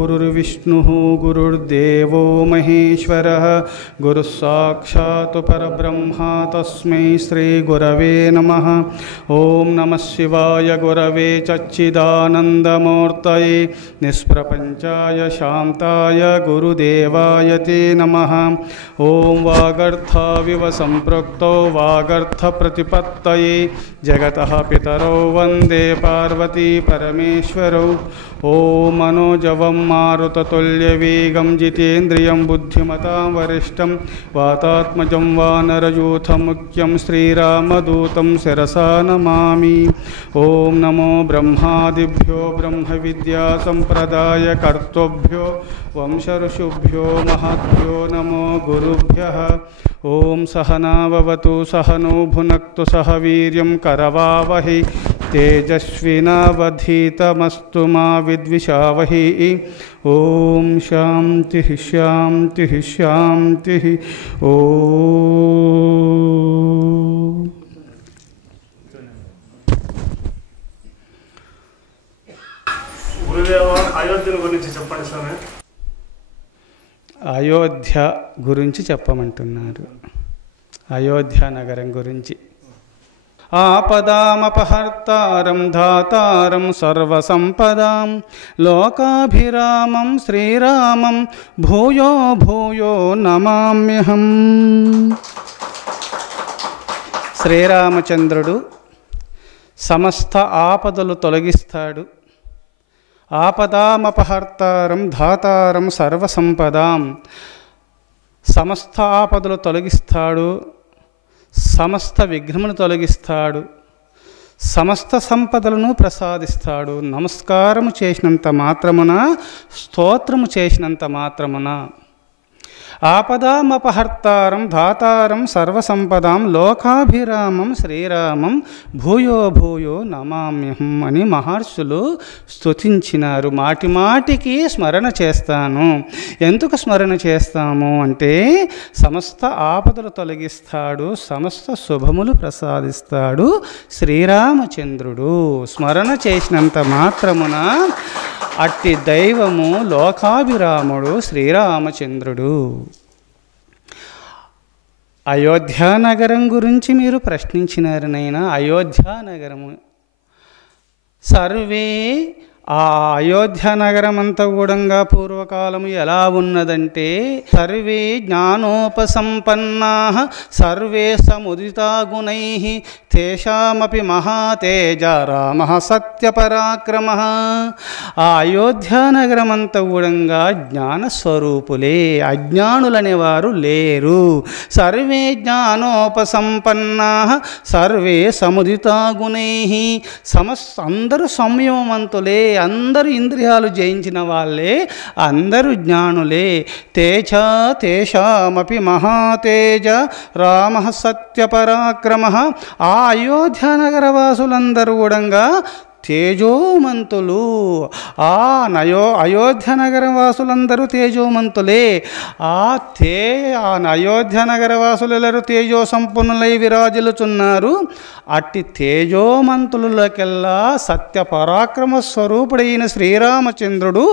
गुरुर्विष्णुः गुरुर्देवो महेश्वरः गुरुस्साक्षात् परब्रह्मा तस्मै श्रीगुरवे नमः। ॐ नमः शिवाय गुरवे सच्चिदानन्दमूर्तये निष्प्रपञ्चाय शान्ताय गुरुदेवाय ते नमः। ॐ वागर्थाविव सम्पृक्तौ वागर्थप्रतिपत्तये जगतः पितरौ वन्दे पार्वती परमेश्वरौ। ॐ मनोजवं मारुततुल्यवेगं जितेन्द्रियं बुद्धिमतां वरिष्ठं वातात्मजं वानरयूथमुख्यं श्रीरामदूतं शिरसा नमामि। ॐ नमो ब्रह्मादिभ्यो ब्रह्मविद्यासम्प्रदायकर्तृभ्यो वंशऋषिभ्यो महद्भ्यो नमो गुरुभ्यः। ॐ सहना भवतु सहनो भुनक्तु सह वीर्यं करवावहै तेजस्विनावधीतमस्तु मा विद्विषावहै। ॐ शान्तिः शान्तिः शान्तिः। ॐ గురుదేవ అయోధ్య గురించి చెప్పండి స్వామి. అయోధ్య గురించి చెప్పమంటున్నారు. అయోధ్య నగరం గురించి. ఆపదామపహర్తారం ధాతారం సర్వసంపదాం లోకాభిరామం శ్రీరామం భూయో భూయో నమామ్యహం. శ్రీరామచంద్రుడు సమస్త ఆపదలు తొలగిస్తాడు. ఆపదామపహర్తారం ధాతారం సర్వసంపదాం. సమస్త ఆపదలు తొలగిస్తాడు, సమస్త విఘ్నమును తొలగిస్తాడు, సమస్త సంపదలను ప్రసాదిస్తాడు. నమస్కారము చేసినంత మాత్రమున, స్తోత్రము చేసినంత మాత్రమున. ఆపదామపహర్తారం ధాతారం సర్వసంపదాం లోకాభిరామం శ్రీరామం భూయో భూయో నమామ్యహం అని మహర్షులు స్తుతించినారు. మాటి మాటికి స్మరణ చేస్తాను. ఎందుకు స్మరణ చేస్తాము అంటే సమస్త ఆపదలు తొలగిస్తాడు, సమస్త శుభములు ప్రసాదిస్తాడు శ్రీరామచంద్రుడు. స్మరణ చేసినంత మాత్రమున అట్టి దైవము లోకాభిరాముడు శ్రీరామచంద్రుడు. అయోధ్యానగరం గురించి మీరు ప్రశ్నించినారు నైనా. అయోధ్యానగరము సర్వే ఆ అయోధ్య నగరం అంతా కూడా పూర్వకాలము ఎలా ఉన్నదంటే సర్వే జ్ఞానోపసంపన్నా సర్వే సముదితా గుణై తేషామపి మహాతేజ రామ సత్యపరాక్రమ. ఆ అయోధ్య నగరం అంతా కూడా జ్ఞానస్వరూపులే, అజ్ఞానులనేవారు లేరు. సర్వే జ్ఞానోపసంపన్నా సర్వే సముదితా గుణై అందరూ సంయమవంతులే, అందరూ ఇంద్రియాలు జయించిన వాళ్ళే, అందరూ జ్ఞానులే. తేషామపి మహాతేజ రామ సత్యపరాక్రమ. ఆ అయోధ్య నగర వాసులందరూ కూడా తేజోమంతులు. అయోధ్య నగర వాసులందరూ తేజోమంతులే. అయోధ్య నగర వాసులెల్లరూ తేజో సంపన్నులై విరాజిల్లుచున్నారు. అట్టి తేజోమంతులకెల్లా సత్య పరాక్రమ స్వరూపుడైన శ్రీరామచంద్రుడు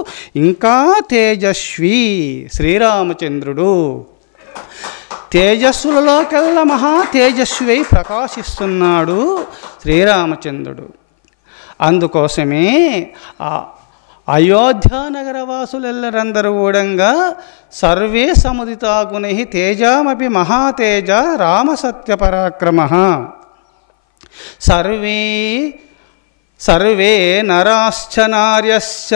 ఇంకా తేజస్వి. శ్రీరామచంద్రుడు తేజస్సులలోకెల్లా మహా తేజస్వి ప్రకాశిస్తున్నాడు శ్రీరామచంద్రుడు. అందుకోసమే అయోధ్య నగరవాసులెల్లరందరూ కూడా సర్వే సముదితా గుణై తేజామపి మహాతేజ రామ సత్యపరాక్రమ. సర్వే నరాశ్చ నార్యశ్చ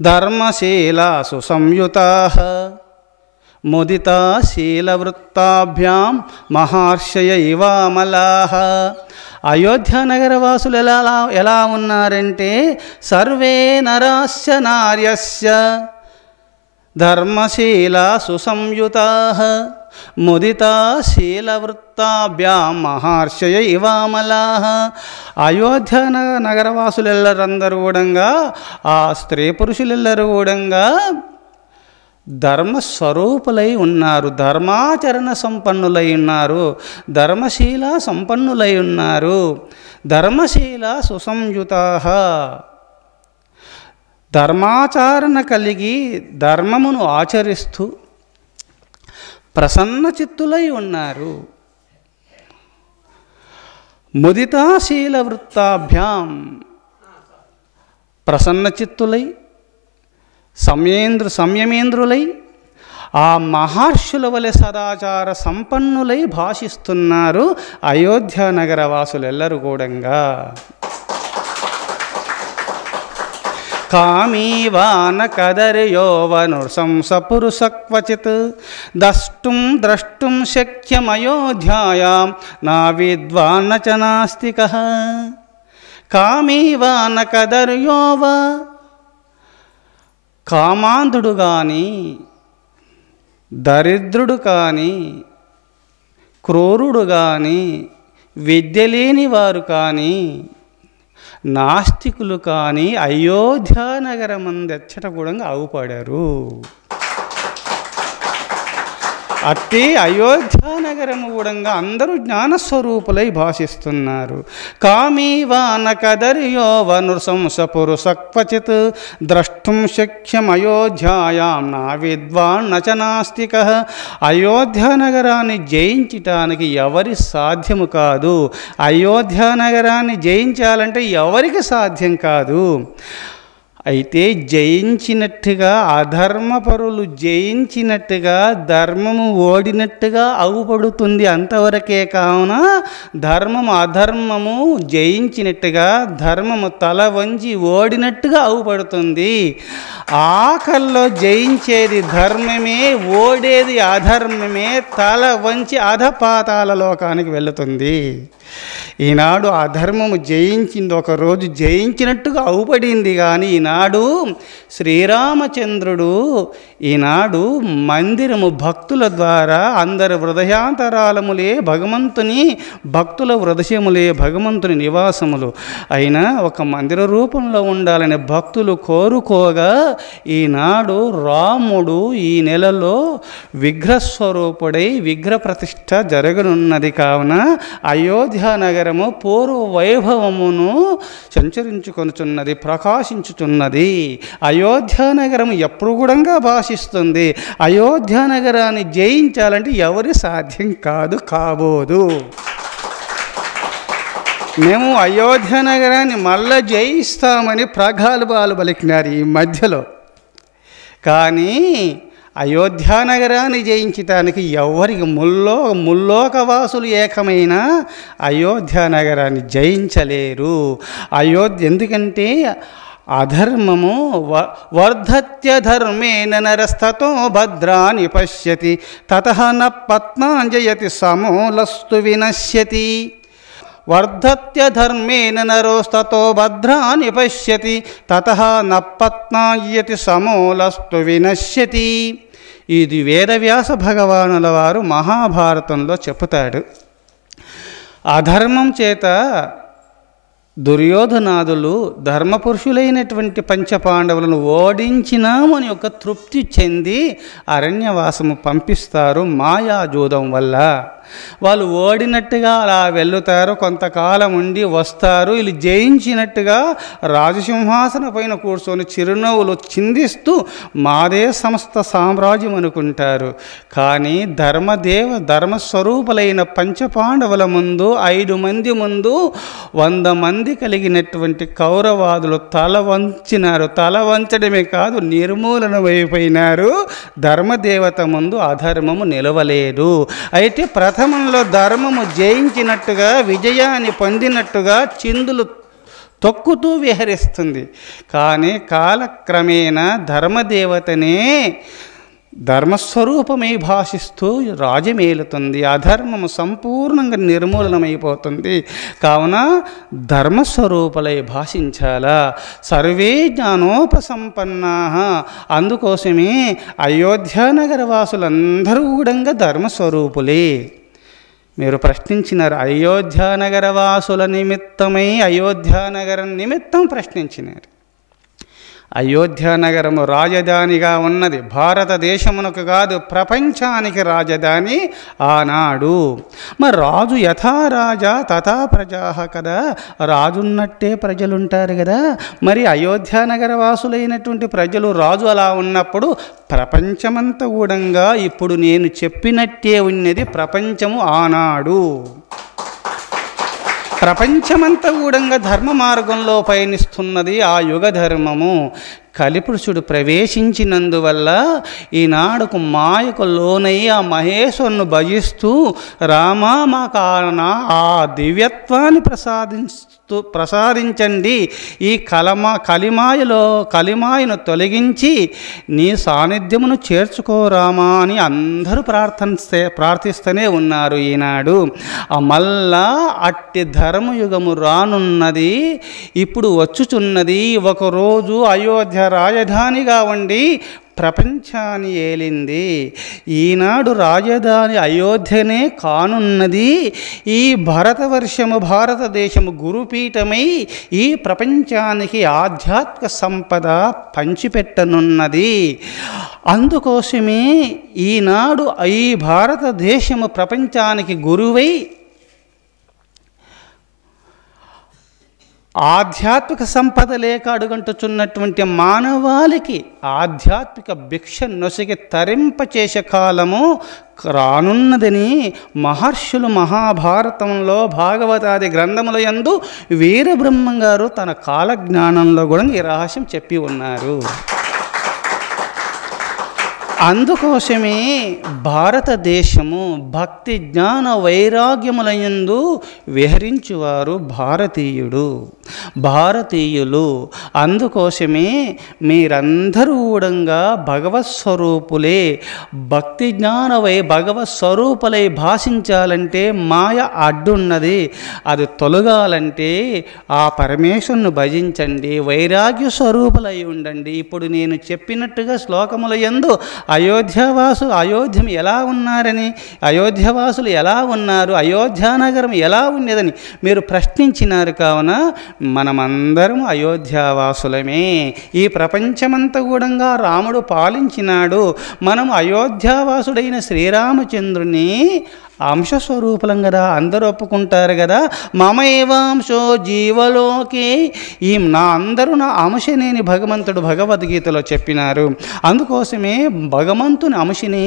ధర్మశీలాసు సంయుతాః ముదితా శీలవృత్తాభ్యాం మహర్షయ ఇవామలాః. అయోధ్య నగరవాసులు ఎలా ఉన్నారంటే సర్వే నరాశ్చ నార్యశ్చ ధర్మశీలా సుసంయుతాః ముదితా శీలవృత్తాభ్యాం మహర్షయ ఇవామలాః. అయోధ్య నగరవాసులెల్లరందరూ కూడా ఆ స్త్రీ పురుషులెల్లరూ కూడా ధర్మస్వరూపులై ఉన్నారు, ధర్మాచరణ సంపన్నులై ఉన్నారు, ధర్మశీల సంపన్నులై ఉన్నారు. ధర్మశీల సుసంయుతాః. ధర్మాచరణ కలిగి ధర్మమును ఆచరిస్తూ ప్రసన్న చిత్తులై ఉన్నారు. ముదితాశీల వృత్తాభ్యాం, ప్రసన్న చిత్తులై సంయమేంద్రులై ఆ మహర్షుల వలె సదాచార సంపన్నులై భాషిస్తున్నారు అయోధ్య నగర వాసులెల్లరూ కూడంగా. కామీవాన కదర్యోవనుశంస పురుషక్వచిత్ ద్రష్టుం శక్యమయోధ్యాయాం నా విద్వాన్న చ నాస్తికః. కామీవాన కదర్యోవ, కామాంధుడు కానీ, దరిద్రుడు కానీ, క్రూరుడు కానీ, విద్య లేని వారు కానీ, నాస్తికులు కానీ అయోధ్య నగరమందెచ్చట కూడా ఆగుపడారు. అట్టి అయోధ్య నగరము కూడా అందరూ జ్ఞానస్వరూపులై భాషిస్తున్నారు. కామీవాన కదర్యోవనుశంస పురుషక్వచిత్ ద్రష్టుం శక్యమయోధ్యాయాం నా విద్వాన్ న చ నాస్తికః. అయోధ్య నగరాన్ని జయించటానికి ఎవరి సాధ్యము కాదు. అయోధ్య నగరాన్ని జయించాలంటే ఎవరికి సాధ్యం కాదు. అయితే జయించినట్టుగా, అధర్మపరులు జయించినట్టుగా, ధర్మము ఓడినట్టుగా అవుపడుతుంది అంతవరకే. కావున ధర్మము అధర్మము జయించినట్టుగా, ధర్మము తల వంచి ఓడినట్టుగా అవుపడుతుంది. ఆకల్లో జయించేది ధర్మమే, ఓడేది అధర్మమే, తల వంచి అధపాతాల లోకానికి వెళుతుంది. ఈనాడు అధర్మము జయించింది, ఒకరోజు జయించినట్టుగా అవుపడింది. కానీ ఈనాడు శ్రీరామచంద్రుడు ఈనాడు మందిరము భక్తుల ద్వారా అందరి హృదయాంతరాలములే భగవంతుని, భక్తుల హృదయములే భగవంతుని నివాసములు అయినా ఒక మందిర రూపంలో ఉండాలని భక్తులు కోరుకోగా ఈనాడు రాముడు ఈ నెలలో విగ్రహస్వరూపుడై విగ్రహ ప్రతిష్ఠ జరగనున్నది. కావున అయోధ్య నగరము పూర్వ వైభవమును సంచరించుకొనుచున్నది, ప్రకాశించుచున్నది. అయోధ్య నగరం ఎప్పుడు కూడా భాషిస్తుంది. అయోధ్య నగరాన్ని జయించాలంటే ఎవరి సాధ్యం కాదు, కాబోదు. మేము అయోధ్య నగరాన్ని మళ్ళా జయిస్తామని ప్రగల్భాలు పలికినారు ఈ మధ్యలో. కానీ అయోధ్య నగరాన్ని జయించటానికి ఎవరికి ముల్లోకవాసులు ఏకమైన అయోధ్య నగరాన్ని జయించలేరు. ఎందుకంటే అధర్మము వర్ధత్యధర్మేణ నరస్తతో భద్రాని పశ్యతి తతః న పత్నాంజయతి సమూలస్తు వినశ్యతి. వర్ధత్యధర్మేణ నరోస్తతో భద్రాని పశ్యతి తతః న పత్నాయతి సమూలస్తు వినశ్యతి. ఇది వేదవ్యాస భగవానుల వారు మహాభారతంలో చెప్తాడు. అధర్మం చేత దుర్యోధనాదులు ధర్మపురుషులైనటువంటి పంచపాండవులను ఓడించినామని ఒక తృప్తి చెంది అరణ్యవాసము పంపిస్తారు మాయాజూదం వల్ల. వాళ్ళు ఓడినట్టుగా అలా వెళ్తారు, కొంతకాలం ఉండి వస్తారు. వీళ్ళు జయించినట్టుగా రాజసింహాసన పైన కూర్చొని చిరునవ్వులు చిందిస్తూ మాదే సమస్త సామ్రాజ్యం అనుకుంటారు. కానీ ధర్మస్వరూపులైన పంచపాండవుల ముందు 5 మంది ముందు 100 మంది కలిగినటువంటి కౌరవాదులు తల వంచినారు. తల వంచడమే కాదు, నిర్మూలనమైపోయినారు. ధర్మదేవత ముందు అధర్మము నిలవలేదు. అయితే ప్రథమంలో ధర్మము జయించినట్టుగా, విజయాన్ని పొందినట్టుగా చిందులు తొక్కుతూ విహరిస్తుంది. కానీ కాలక్రమేణా ధర్మదేవతనే ధర్మస్వరూపమై భాషిస్తూ రాజమేలుతుంది. అధర్మము సంపూర్ణంగా నిర్మూలనమైపోతుంది. కావున ధర్మస్వరూపులై భాషించాలా. సర్వే జ్ఞానోపసంపన్నా. అందుకోసమే అయోధ్యానగర వాసులందరూ కూడా ధర్మస్వరూపులే. మీరు ప్రశ్నించినారు, అయోధ్యానగర వాసుల నిమిత్తమై అయోధ్యానగరం నిమిత్తం ప్రశ్నించినారు. అయోధ్య నగరము రాజధానిగా ఉన్నది. భారతదేశమునకు కాదు, ప్రపంచానికి రాజధాని ఆనాడు. మరి రాజు యథా రాజా తథా ప్రజా కదా, రాజున్నట్టే ప్రజలుంటారు కదా. మరి అయోధ్య నగర వాసులైనటువంటి ప్రజలు, రాజు అలా ఉన్నప్పుడు ప్రపంచమంతా కూడంగా ఇప్పుడు నేను చెప్పినట్టే ఉన్నది ప్రపంచము ఆనాడు. ప్రపంచమంతా కూడంగా ధర్మ మార్గంలో పయనిస్తున్నది ఆ యుగ ధర్మము. కలిపురుషుడు ప్రవేశించినందువల్ల ఈనాడుకు మాయకు లోనై ఆ మహేశ్వరును భజిస్తూ రామా మాకు ఆ దివ్యత్వాన్ని ప్రసాదించండి, ఈ కలిమాయను తొలగించి నీ సాన్నిధ్యమును చేర్చుకోరామా అని అందరూ ప్రార్థిస్తూనే ఉన్నారు ఈనాడు. మళ్ళా అట్టి ధర్మయుగము రానున్నది, ఇప్పుడు వచ్చుచున్నది. ఒకరోజు అయోధ్య రాజధానిగా ఉండి ప్రపంచాన్ని ఏలింది. ఈనాడు రాజధాని అయోధ్యనే కానున్నది. ఈ భారతవర్షము, భారతదేశము గురుపీఠమై ఈ ప్రపంచానికి ఆధ్యాత్మిక సంపద పంచిపెట్టనున్నది. అందుకోసమే ఈనాడు ఈ భారతదేశము ప్రపంచానికి గురువై ఆధ్యాత్మిక సంపద లేక అడుగంటుచున్నటువంటి మానవాళికి ఆధ్యాత్మిక భిక్ష నొసగి తరింపచేసే కాలము రానున్నదని మహర్షులు మహాభారతంలో, భాగవతాది గ్రంథముల యందు వీరబ్రహ్మం గారు తన కాలజ్ఞానంలో కూడా ఈ రహస్యం చెప్పి ఉన్నారు. అందుకోసమే భారతదేశము భక్తి జ్ఞాన వైరాగ్యములయందు విహరించువారు భారతీయులు. అందుకోసమే మీరందరూ కూడంగా భగవత్ స్వరూపులే. భక్తి జ్ఞాన భగవత్ స్వరూపులై భాషించాలంటే మాయ అడ్డున్నది. అది తొలగాలంటే ఆ పరమేశ్వరుని భజించండి, వైరాగ్య స్వరూపులై ఉండండి. ఇప్పుడు నేను చెప్పినట్టుగా శ్లోకముల యందు అయోధ్యం ఎలా ఉన్నారని, అయోధ్యవాసులు ఎలా ఉన్నారు, అయోధ్యానగరం ఎలా ఉండేదని మీరు ప్రశ్నించినారు. కావున మనమందరం అయోధ్యావాసులమే. ఈ ప్రపంచమంతా కూడా రాముడు పాలించినాడు. మనం అయోధ్యావాసుడైన శ్రీరామచంద్రుని అంశస్వరూపం కదా, అందరూ ఒప్పుకుంటారు కదా. మమ ఏవాంశో జీవలోకే, నా అంశనేని భగవంతుడు భగవద్గీతలో చెప్పినారు. అందుకోసమే భగవంతుని అంశనే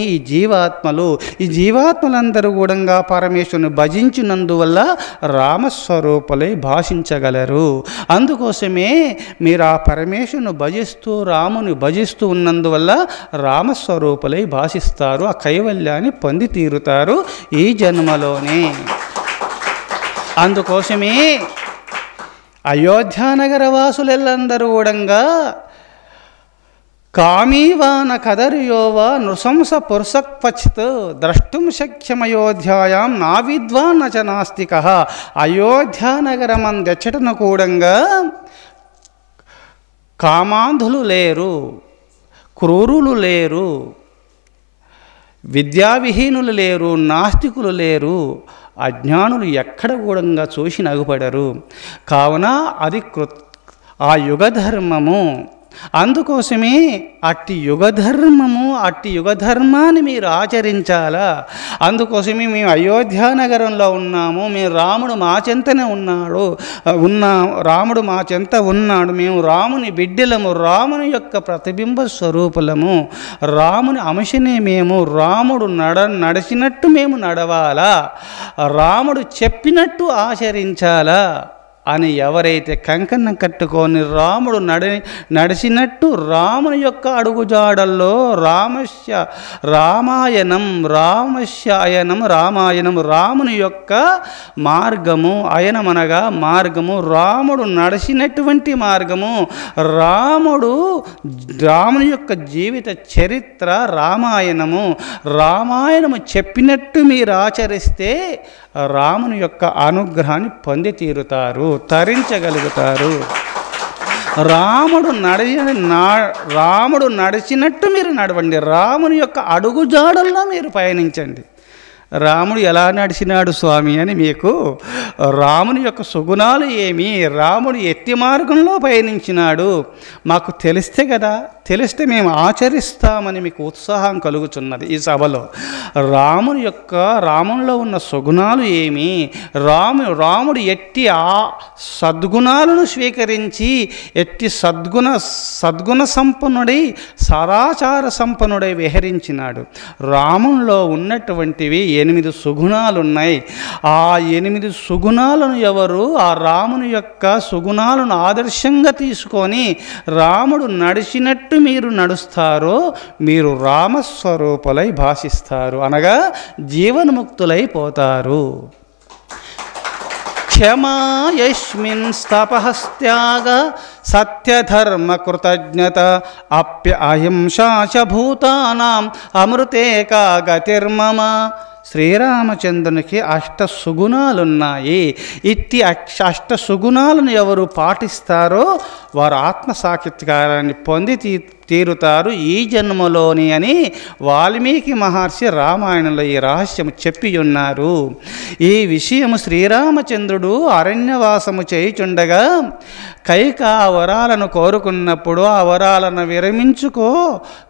ఈ జీవాత్మలందరూ కూడా పరమేశ్వరుని భజించినందువల్ల రామస్వరూపులై భాషించగలరు. అందుకోసమే మీరు ఆ పరమేశ్వరుని భజిస్తూ రాముని భజిస్తూ ఉన్నందువల్ల రామస్వరూపులై భాషిస్తారు, ఆ కైవల్యాన్ని పొంది తీరుతారు ఈ జన్మలోనే. అందుకోసమే అయోధ్యానగర వాసులందరూ కూడా కామీవాన కదర్యోవా నృశంస పురుషక్వచిత్ ద్రష్టుం శక్యమయోధ్యాయాం నా విద్వాన్ చ నాస్తికః. అయోధ్యానగరమందెచ్చటను కూడంగా కామాంధులు లేరు, క్రూరులు లేరు, విద్యావిహీనులు లేరు, నాస్తికులు లేరు, అజ్ఞానులు ఎక్కడ కూడా చూసి నగుపడరు. కావున అది ఆ యుగధర్మము. అందుకోసమే అట్టి యుగధర్మాన్ని మీరు ఆచరించాలా. అందుకోసమే మేము అయోధ్యానగరంలో ఉన్నాము, మేము రాముడు మా చెంతనే రాముడు మా చెంత ఉన్నాడు, మేము రాముని బిడ్డలము, రాముని యొక్క ప్రతిబింబ స్వరూపులము, రాముని అంశనే మేము. రాముడు నడిచినట్టు మేము నడవాలా, రాముడు చెప్పినట్టు ఆచరించాలా అని ఎవరైతే కంకణం కట్టుకొని రాముడు నడిచినట్టు రాముని యొక్క అడుగుజాడల్లో రామాయణం రాముని యొక్క మార్గము, అయనమనగా మార్గము, రాముడు నడిచినటువంటి మార్గము, రాముని యొక్క జీవిత చరిత్ర రామాయణము చెప్పినట్టు మీరు ఆచరిస్తే రాముని యొక్క అనుగ్రహాన్ని పొంది తీరుతారు, తరించగలుగుతారు. రాముడు నడిచినట్టు మీరు నడవండి, రాముని యొక్క అడుగుజాడల్లో మీరు పయనించండి. రాముడు ఎలా నడిచినాడు స్వామి అని మీకు రాముని యొక్క సుగుణాలు ఏమి, రాముడు ఎట్టి మార్గంలో పయనించినాడు మాకు తెలిస్తే కదా, తెలిస్తే మేము ఆచరిస్తామని మీకు ఉత్సాహం కలుగుతున్నది. ఈ సభలో రామునిలో ఉన్న సుగుణాలు ఏమి, రాముడు ఎట్టి ఆ సద్గుణాలను స్వీకరించి ఎట్టి సద్గుణ సంపన్నుడై సదాచార సంపన్నుడై విహరించినాడు. రామునిలో ఉన్నటువంటివి 8 సుగుణాలు ఉన్నాయి. ఆ 8 సుగుణాలను ఎవరు ఆ రాముని యొక్క సుగుణాలను ఆదర్శంగా తీసుకొని రాముడు నడిచినట్టు మీరు నడుస్తారో మీరు రామస్వరూపులై భాషిస్తారు, అనగా జీవన్ముక్తులైపోతారు. క్షమా యస్మిన్ తపఃత్యాగ సత్యధర్మ కృతజ్ఞత అప్యహింసా చ భూతానాం అమృతేకా గతిర్మమ. శ్రీరామచంద్రునికి 8 సుగుణాలున్నాయి. ఇట్టి 8 సుగుణాలను ఎవరు పాటిస్తారో వారు ఆత్మసాక్షాత్కారాన్ని పొంది తీరుతారు ఈ జన్మలోని అని వాల్మీకి మహర్షి రామాయణంలో ఈ రహస్యం చెప్పి ఉన్నారు. ఈ విషయము శ్రీరామచంద్రుడు అరణ్యవాసము చేయుచుండగా కైక ఆ వరాలను కోరుకున్నప్పుడు ఆ వరాలను విరమించుకో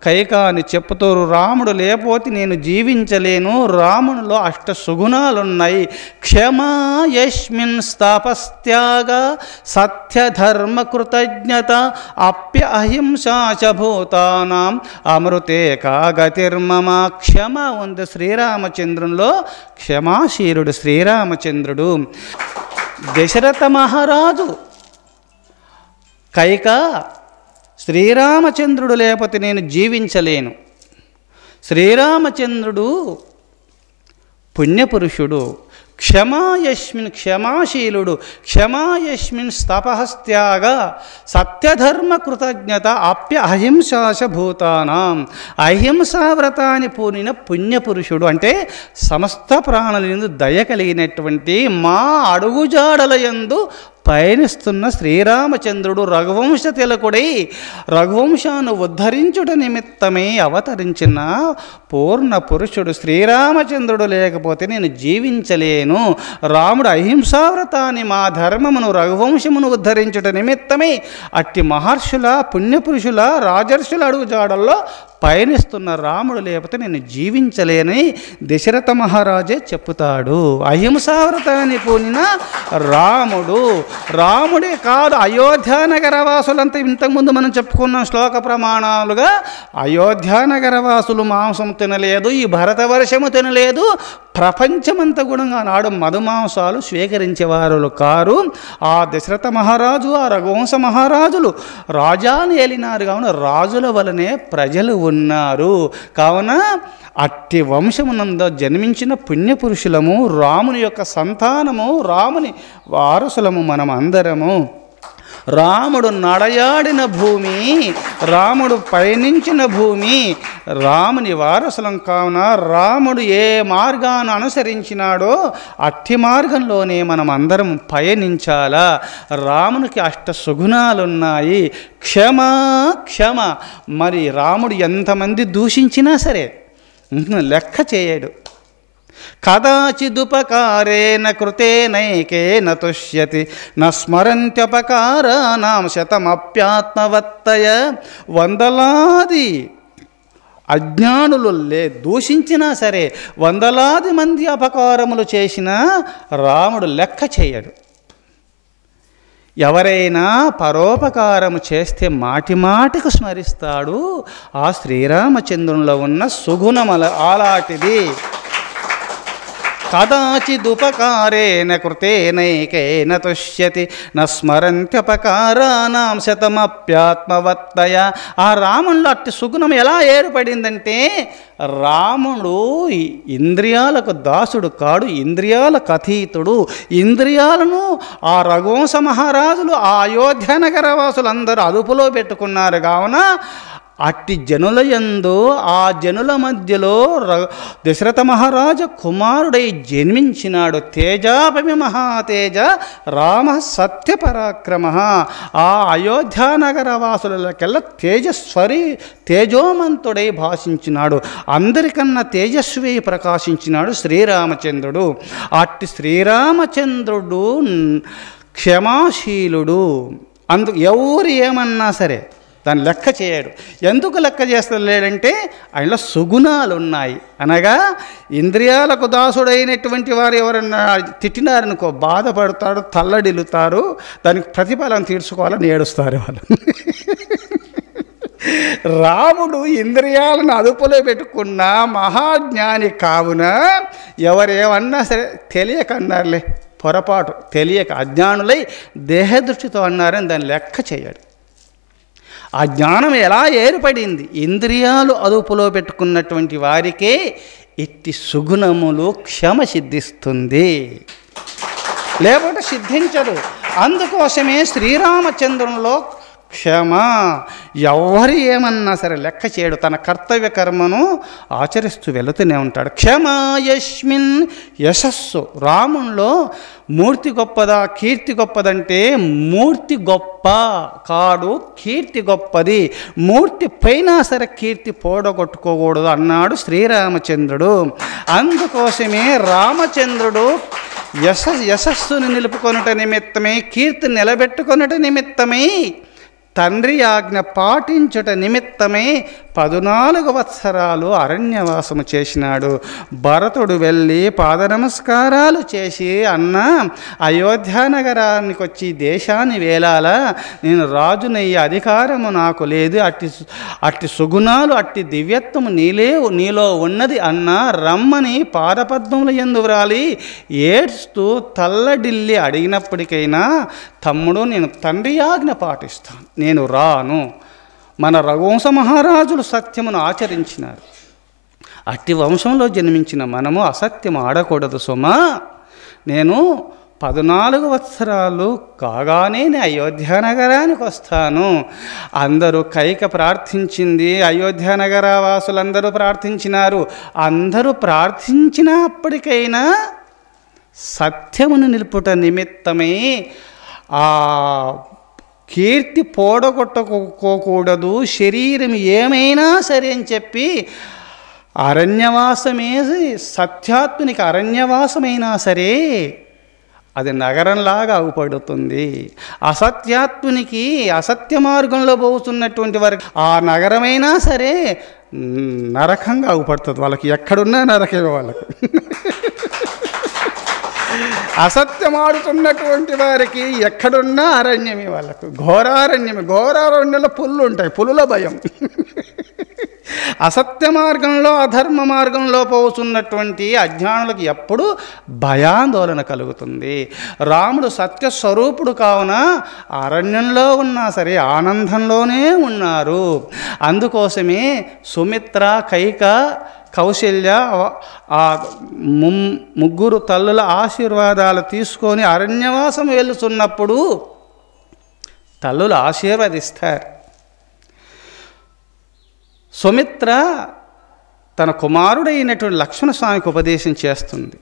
కైక అని చెప్పుతారు. రాముడు లేకపోతే నేను జీవించలేను, రామునిలో 8 సుగుణాలున్నాయి. క్షమా యస్మిన్ తపఃత్యాగ సత్యధర్మ కృతజ్ఞత అప్యహింసా చ భూతానాం అమృతేకా గతిర్మమ. క్షమ ఉంది శ్రీరామచంద్రునిలో, క్షమాశీలుడు శ్రీరామచంద్రుడు. దశరథ మహారాజు కైక శ్రీరామచంద్రుడు లేకపోతే నేను జీవించలేను, శ్రీరామచంద్రుడు పుణ్యపురుషుడు, క్షమాశీలుడు, క్షమాయస్మిన్ తపఃత్యాగ సత్యధర్మ కృతజ్ఞత అప్యహింసాశ భూతానాం. అహింసావ్రతాన్ని పూనిన పుణ్యపురుషుడు అంటే సమస్త ప్రాణుల యందు దయ కలిగినటువంటి మా అడుగుజాడల యందు పయనిస్తున్న శ్రీరామచంద్రుడు రఘువంశ తిలకుడై రఘువంశాన్ని ఉద్ధరించుట నిమిత్తమై అవతరించిన పూర్ణ పురుషుడు. శ్రీరామచంద్రుడు లేకపోతే నేను జీవించలేను. రాముడు అహింసావ్రతాన్ని మా ధర్మమును రఘువంశమును ఉద్ధరించుట నిమిత్తమై అట్టి మహర్షుల పుణ్యపురుషుల రాజర్షుల అడుగుజాడల్లో పయనిస్తున్న రాముడు లేకపోతే నేను జీవించలేని దశరథ మహారాజే చెప్పుతాడు. అహింసావ్రతాన్ని పూనిన రాముడే కాదు, అయోధ్యానగర వాసులంతా ఇంతకుముందు మనం చెప్పుకున్న శ్లోక ప్రమాణాలుగా అయోధ్యానగర వాసులు మాంసం తినలేదు, ఈ భరతవర్షము తినలేదు, ప్రపంచమంతా కూడా నాడు మధుమాంసాలు స్వీకరించేవారు కారు. ఆ దశరథ మహారాజు ఆ రఘువంశ మహారాజులు రాజాని ఏలినారు కావున రాజుల వలనే ప్రజలు ఉన్నారు. కావున అట్టి వంశమునందు జన్మించిన పుణ్యపురుషులము, రాముని యొక్క సంతానము, రాముని వారసులము మనం అందరము. రాముడు నడయాడిన భూమి, రాముడు పయనించిన భూమి, రాముని వారసులం కావున రాముడు ఏ మార్గాన్ని అనుసరించినాడో అట్టి మార్గంలోనే మనం అందరం పయనించాలా. రామునికి 8 సుగుణాలున్నాయి. క్షమ. మరి రాముడు ఎంతమంది దూషించినా సరే లెక్క చేయడు. కదాచిదుపకారేణ కృతేనైకేన తుష్యతి న స్మరంత్యపకారానాం శతమప్యాత్మవత్తయ. వందలాది అజ్ఞానులు దూషించినా సరే, వందలాది మంది అపకారములు చేసినా రాముడు లెక్క చేయడు. ఎవరైనా పరోపకారము చేస్తే మాటిమాటికి స్మరిస్తాడు. ఆ శ్రీరామచంద్రునిలో ఉన్న సుగుణమల అలాంటిది. కదాచిదుపకారేణ కృతేనైకేన తుష్యతి న స్మరంత్యపకారానాం శతమప్యాత్మవత్తయ. ఆ రామునిలో అట్టి సుగుణం ఎలా ఏర్పడిందంటే, రాముడు ఇంద్రియాలకు దాసుడు కాడు, ఇంద్రియాలకు అతీతుడు. ఇంద్రియాలను ఆ రఘువంశ మహారాజులు ఆ అయోధ్య నగర వాసులందరూ అదుపులో పెట్టుకున్నారు కావున అట్టి జనుల యందు ఆ జనుల మధ్యలో దశరథ మహారాజు కుమారుడై జన్మించినాడు. తేజాపమి మహాతేజ రామ సత్యపరాక్రమ. ఆ అయోధ్యానగర వాసులకెల్లా తేజోమంతుడై భాషించినాడు. అందరికన్నా తేజస్వి ప్రకాశించినాడు శ్రీరామచంద్రుడు. అట్టి శ్రీరామచంద్రుడు క్షమాశీలుడు. ఎవరు ఏమన్నా సరే దాన్ని లెక్క చేయడు. ఎందుకు లెక్క చేస్తలేడంటే ఆయనలో సుగుణాలు ఉన్నాయి. అనగా ఇంద్రియాలకు దాసుడైనటువంటి వారు ఎవరన్నా తిట్టినారనుకో బాధపడతాడు, తల్లడిల్లుతారు, దానికి ప్రతిఫలం తీర్చుకోవాలని ఏడుస్తారు వాళ్ళు. రాముడు ఇంద్రియాలను అదుపులో పెట్టుకున్న మహాజ్ఞాని కావున ఎవరేమన్నా సరే తెలియక అన్నారులే, పొరపాటు తెలియక అజ్ఞానులై దేహదృష్టితో అన్నారని దాన్ని లెక్క చేయడు. ఆ జ్ఞానం ఎలా ఏర్పడింది? ఇంద్రియాలు అదుపులో పెట్టుకున్నటువంటి వారికే ఇట్టి సుగుణములు క్షమ సిద్ధిస్తుంది, లేకపోతే సిద్ధించదు. అందుకోసమే శ్రీరామచంద్రునిలో క్షమ. ఎవరు ఏమన్నా సరే లెక్క చేయడు, తన కర్తవ్య కర్మను ఆచరిస్తూ వెళుతూనే ఉంటాడు. క్షమ యస్మిన్ యశస్సు. రామునిలో మూర్తి గొప్పదా కీర్తి గొప్పదంటే మూర్తి గొప్ప కాడు, కీర్తి గొప్పది. మూర్తి పైన సరే కీర్తి పోడగొట్టుకోకూడదు అన్నాడు శ్రీరామచంద్రుడు. అందుకోసమే రామచంద్రుడు యశస్సును నిలుపుకొనుట నిమిత్తమై, కీర్తి నిలబెట్టుకొనుట నిమిత్తమై, తండ్రి ఆజ్ఞ పాటించుట నిమిత్తమై 14 వత్సరాలు అరణ్యవాసము చేసినాడు. భరతుడు వెళ్ళి పాదనమస్కారాలు చేసి, అన్న అయోధ్య నగరానికి వచ్చి దేశాన్ని వేలాలా, నేను రాజునయ్యే అధికారము నాకు లేదు, అట్టి సుగుణాలు అట్టి దివ్యత్వము నీలో ఉన్నది అన్న, రమ్మని పాదపద్మముల యందు వ్రాలి ఏడ్స్తూ తల్లడిల్లి అడిగినప్పటికైనా, తమ్ముడు నేను తండ్రి ఆజ్ఞ పాటిస్తాను, నేను రాను. మన రఘువంశ మహారాజులు సత్యమును ఆచరించినారు. అట్టి వంశంలో జన్మించిన మనము అసత్యం ఆడకూడదు సుమా. నేను 14 వత్సరాలు కాగానే అయోధ్య నగరానికి వస్తాను. అందరూ కైక ప్రార్థించింది, అయోధ్య నగర వాసులందరూ ప్రార్థించినారు. అందరూ ప్రార్థించినప్పటికైనా సత్యమును నిలుపుట నిమిత్తమై ఆ కీర్తి పోడగొట్టుకోకూడదు, శరీరం ఏమైనా సరే అని చెప్పి అరణ్యవాసమే సత్యాత్మునికి అరణ్యవాసమైనా సరే అది నగరంలాగా అగుపడుతుంది. అసత్యాత్మునికి అసత్య మార్గంలో పోతున్నటువంటి వారికి ఆ నగరమైనా సరే నరకంగా అగుపడుతుంది. వాళ్ళకి ఎక్కడున్నా నరకమే వాళ్ళకు. అసత్యమాడుతున్నటువంటి వారికి ఎక్కడున్నా అరణ్యమే వాళ్ళకు, ఘోరారణ్యమే. ఘోరారణ్యంలో పుల్లు ఉంటాయి, పులుల భయం. అసత్య మార్గంలో అధర్మ మార్గంలో పోతున్నటువంటి అజ్ఞానులకు ఎప్పుడు భయాందోళన కలుగుతుంది. రాముడు సత్యస్వరూపుడు కావున అరణ్యంలో ఉన్నా సరే ఆనందంలోనే ఉన్నారు. అందుకోసమే సుమిత్ర, కైక, కౌశల్య ఆ ముగ్గురు తల్లుల ఆశీర్వాదాలు తీసుకొని అరణ్యవాసం వెళుతున్నప్పుడు తల్లులు ఆశీర్వదిస్తారు. సుమిత్ర తన కుమారుడైనటువంటి లక్ష్మణస్వామికి ఉపదేశం చేస్తుంది.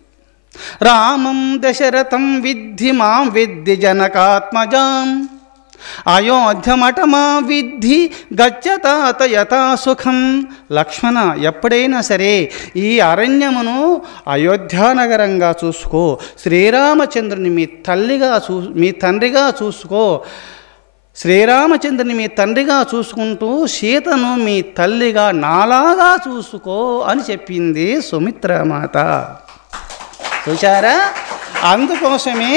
రామం దశరథం విద్ధి మాం విద్ధి జనకాత్మజాం, అయోధ్యమఠమా విద్ధి గచ్చతాత యథా సుఖం. లక్ష్మణ, ఎప్పుడైనా సరే ఈ అరణ్యమును అయోధ్యానగరంగా చూసుకో, శ్రీరామచంద్రుని మీ తండ్రిగా చూసుకో, శ్రీరామచంద్రుని మీ తండ్రిగా చూసుకుంటూ సీతను మీ తల్లిగా నాలాగా చూసుకో అని చెప్పింది సుమిత్రమాత. చూశారా? అందుకోసమే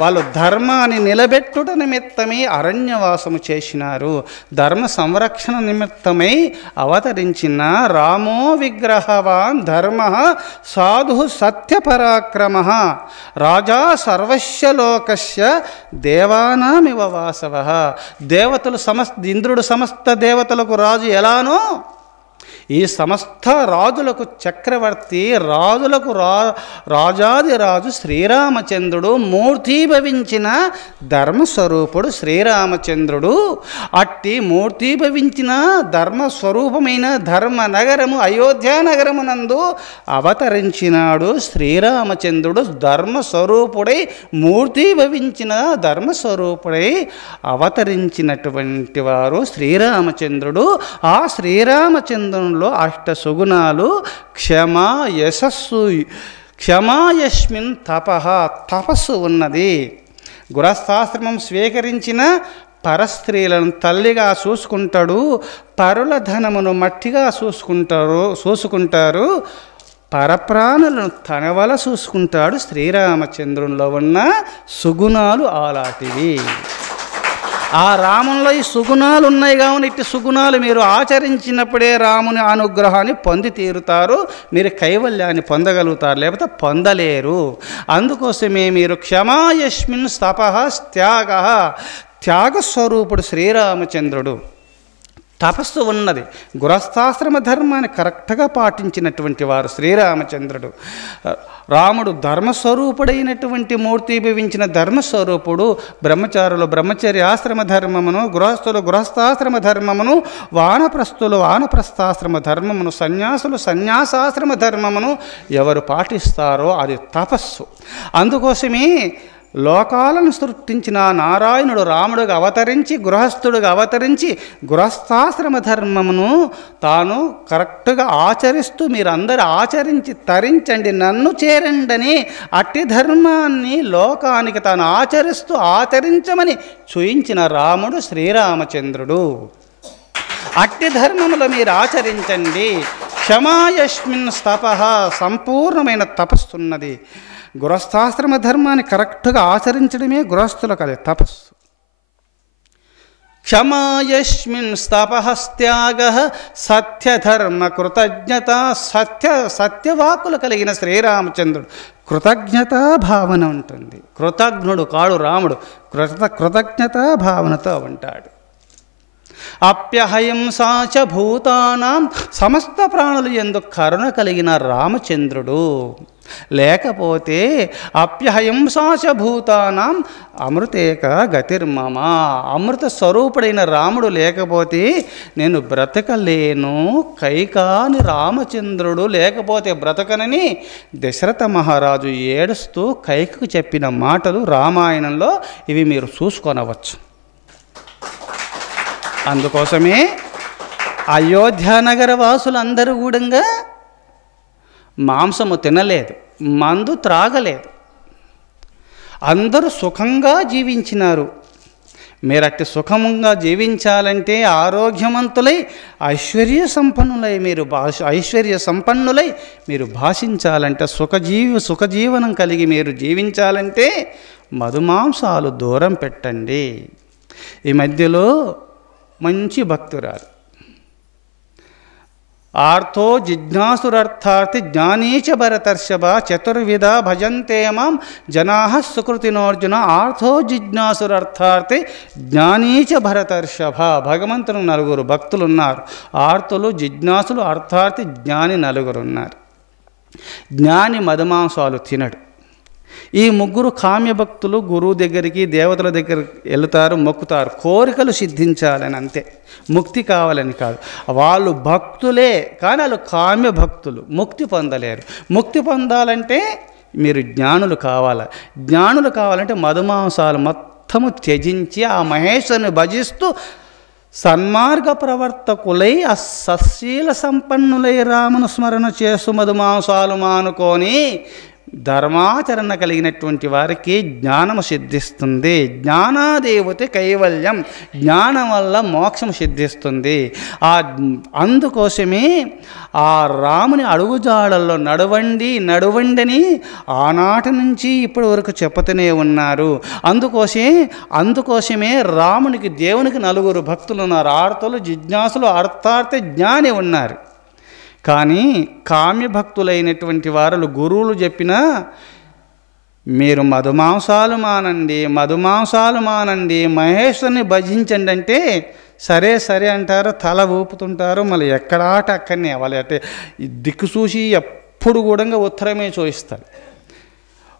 వాళ్ళు ధర్మాన్ని నిలబెట్టుట నిమిత్తమై అరణ్యవాసము చేసినారు. ధర్మ సంరక్షణ నిమిత్తమై అవతరించిన రామో విగ్రహవాన్ ధర్మ సాధు సత్యపరాక్రమ రాజా సర్వస్య లోకస్య దేవానామివ వాసవ. దేవతలు ఇంద్రుడు సమస్త దేవతలకు రాజు ఎలానో, ఈ సమస్త రాజులకు చక్రవర్తి, రాజులకు రాజాదిరాజు శ్రీరామచంద్రుడు, మూర్తీభవించిన ధర్మస్వరూపుడు శ్రీరామచంద్రుడు. అట్టి మూర్తీభవించిన ధర్మస్వరూపమైన ధర్మనగరము అయోధ్య నగరమునందు అవతరించినాడు శ్రీరామచంద్రుడు. ధర్మస్వరూపుడై మూర్తీభవించిన ధర్మస్వరూపుడై అవతరించినటువంటి వారు శ్రీరామచంద్రుడు. ఆ శ్రీరామచంద్రునిలో అష్టసుగుణాలు క్షమా, యశస్సు, క్షమాయస్మిన్ తపః, తపస్సు ఉన్నది. గృహస్థాశ్రమం స్వీకరించిన పరస్త్రీలను తల్లిగా చూసుకుంటాడు, పరుల ధనమును మట్టిగా చూసుకుంటారు, పరప్రాణులను తనవల చూసుకుంటాడు. శ్రీరామచంద్రునిలో ఉన్న సుగుణాలు అలాంటివి. ఆ రామునిలో ఈ సుగుణాలు ఉన్నాయి కావున ఇట్టి సుగుణాలు మీరు ఆచరించినప్పుడే రాముని అనుగ్రహాన్ని పొంది తీరుతారు, మీరు కైవల్యాన్ని పొందగలుగుతారు, లేకపోతే పొందలేరు. అందుకోసమే మీరు క్షమాయస్మిన్ తపః త్యాగః, త్యాగస్వరూపుడు శ్రీరామచంద్రుడు. తపస్సు ఉన్నది. గృహస్థాశ్రమ ధర్మాన్ని కరెక్ట్గా పాటించినటువంటి వారు శ్రీరామచంద్రుడు. రాముడు ధర్మస్వరూపుడైనటువంటి మూర్తిభవించిన ధర్మస్వరూపుడు. బ్రహ్మచారులు బ్రహ్మచర్యాశ్రమ ధర్మమును, గృహస్థులు గృహస్థాశ్రమ ధర్మమును, వానప్రస్థులు వానప్రస్థాశ్రమ ధర్మమును, సన్యాసులు సన్యాసాశ్రమ ధర్మమును ఎవరు పాటిస్తారో అది తపస్సు. అందుకోసమే లోకాలను సృష్టించిన నారాయణుడు రాముడుగా అవతరించి, గృహస్థుడుగా అవతరించి, గృహస్థాశ్రమ ధర్మమును తాను కరెక్ట్గా ఆచరిస్తూ మీరందరూ ఆచరించి తరించండి, నన్ను చేరండని అట్టి ధర్మాన్ని లోకానికి తాను ఆచరిస్తూ ఆచరించమని చూయించిన రాముడు శ్రీరామచంద్రుడు. అట్టి ధర్మములో మీరు ఆచరించండి. క్షమాయస్మిన్ తపః, సంపూర్ణమైన తపస్సున్నది. గృహస్థాశ్రమ ధర్మాన్ని కరెక్ట్గా ఆచరించడమే గృహస్థులకు అది తపస్సు. క్షమాయస్మిన్ తపః త్యాగః సత్యధర్మ కృతజ్ఞత, సత్యవాకులు కలిగిన శ్రీరామచంద్రుడు కృతజ్ఞతా భావన ఉంటుంది. కృతజ్ఞుడు కాడు రాముడు, కృతజ్ఞతా భావనతో ఉంటాడు. అప్యహింసాచ భూతానాం, సమస్త ప్రాణులు యందు కరుణ కలిగిన రామచంద్రుడు. లేకపోతే అప్యహింసాచ భూతానాం అమృతేక గతిర్మమ, అమృత స్వరూపుడైన రాముడు లేకపోతే నేను బ్రతకలేను. కైకాని రామచంద్రుడు లేకపోతే బ్రతకనని దశరథ మహారాజు ఏడుస్తూ కైకకు చెప్పిన మాటలు రామాయణంలో ఇవి మీరు చూసుకొనవచ్చు. అందుకోసమే అయోధ్యానగర వాసులందరూ కూడా మాంసము తినలేదు, మందు త్రాగలేదు, అందరూ సుఖంగా జీవించినారు. మీరట్టి సుఖంగా జీవించాలంటే ఆరోగ్యవంతులై ఐశ్వర్య సంపన్నులై మీరు భాషించాలంటే సుఖజీవనం కలిగి మీరు జీవించాలంటే మధుమాంసాలు దూరం పెట్టండి. ఈ మధ్యలో మంచి భక్తురాలు ఆర్తో జిజ్ఞాసురర్థార్థి జ్ఞానీచ భరతర్షభ చతుర్విధ భజంతే మాం జనాః సుకృతినోర్జున ఆర్థో జిజ్ఞాసురర్థార్థి జ్ఞానీచ భరతర్షభ. భగవంతుని నలుగురు భక్తులు ఉన్నారు. ఆర్తులు, జిజ్ఞాసులు, అర్థార్థి, జ్ఞాని నలుగురు ఉన్నారు. జ్ఞాని మధుమాంసాలు తినడు. ఈ ముగ్గురు కామ్యభక్తులు గురువు దగ్గరికి దేవతల దగ్గరికి వెళుతారు, మొక్కుతారు, కోరికలు సిద్ధించాలని, అంతే, ముక్తి కావాలని కాదు. వాళ్ళు భక్తులే కానీ వాళ్ళు కామ్య భక్తులు, ముక్తి పొందలేరు. ముక్తి పొందాలంటే మీరు జ్ఞానులు కావాలి. జ్ఞానులు కావాలంటే మధుమాంసాలు మొత్తము త్యజించి ఆ మహేశ్వరుని భజిస్తూ సన్మార్గ ప్రవర్తకులై ఆ సశీల సంపన్నులై రామును స్మరణ చేస్తూ మధుమాంసాలు మానుకొని ధర్మాచరణ కలిగినటువంటి వారికి జ్ఞానము సిద్ధిస్తుంది. జ్ఞానాదేవతే కైవల్యం, జ్ఞానం వల్ల మోక్షం సిద్ధిస్తుంది. అందుకోసమే ఆ రాముని అడుగుజాడల్లో నడవండి ఆనాటి నుంచి ఇప్పటి వరకు చెప్పుతూనే ఉన్నారు. అందుకోసమే రామునికి దేవునికి నలుగురు భక్తులు ఉన్నారు. ఆర్తులు, జిజ్ఞాసులు, అర్థార్థ, జ్ఞాని ఉన్నారు. కానీ కామ్యభక్తులైనటువంటి వారు గురువులు చెప్పినా మీరు మధుమాంసాలు మానండి, మహేశ్వరుని భజించండి అంటే సరే సరే అంటారు, తల ఊపుతుంటారు, మళ్ళీ ఎక్కడాట అక్కడనే వాళ్ళు అంటే దిక్కు చూసి ఎప్పుడు కూడా ఉత్తరమే చూపిస్తారు.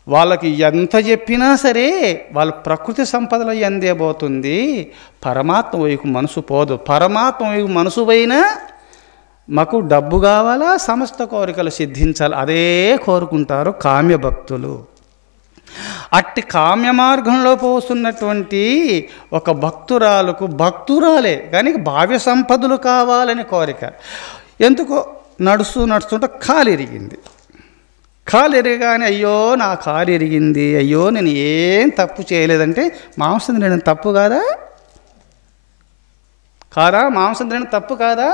వాళ్ళకి ఎంత చెప్పినా సరే వాళ్ళ ప్రకృతి సంపదలు ఎందే పోతుంది, పరమాత్మ వైపు మనసు పోదు. పరమాత్మ వైపు మనసు పోయినా మాకు డబ్బు కావాలా, సమస్త కోరికలు సిద్ధించాలి, అదే కోరుకుంటారు కామ్య భక్తులు. అట్టి కామ్య మార్గంలో పోతున్నటువంటి ఒక భక్తురాలే కానీ భావ్య సంపదలు కావాలని కోరిక. ఎందుకో నడుస్తుంటే కాలు ఇరిగింది. కాలు ఇరగానే అయ్యో నా కాలు ఇరిగింది, అయ్యో నేను ఏం తప్పు చేయలేదంటే మాంసం తినడం తప్పు కాదా? మాంసం తినడం తప్పు కాదా?